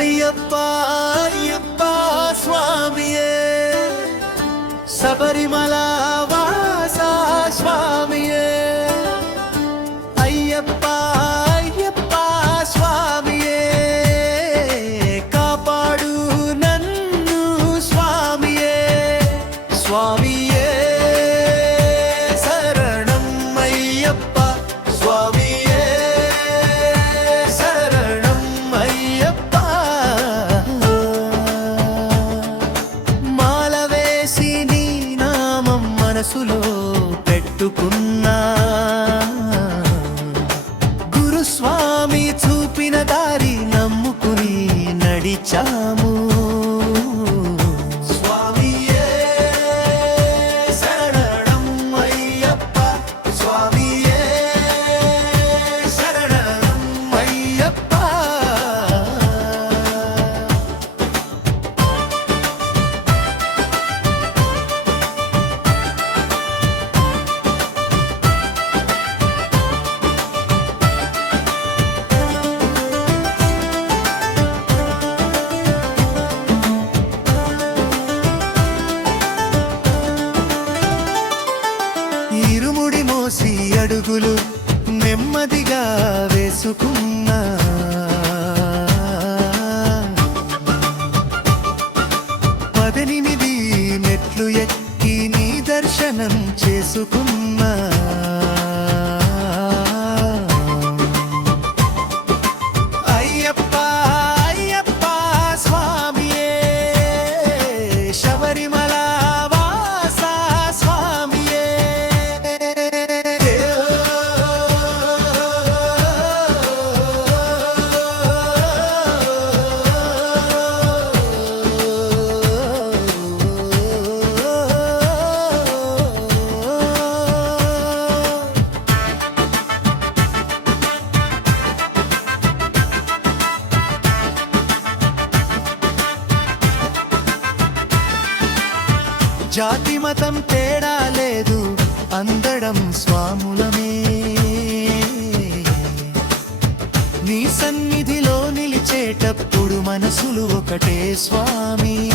ஐயப்பா ஐயப்பா சுவாமியே. சபரிமலா మనసులో పెట్టుకున్నా గురుస్వామి చూపిన దారి నమ్ముకుని నడిచాము. అడుగులు నెమ్మదిగా వేసుకున్నా. పదనిమిది మెట్లు ఎక్కి నీ దర్శనం చేసుకున్నా. జాతి మతం తేడా లేదు అందడం స్వాములమే. నీ సన్నిధిలో నిలిచేటప్పుడు మనసులు ఒకటే స్వామి.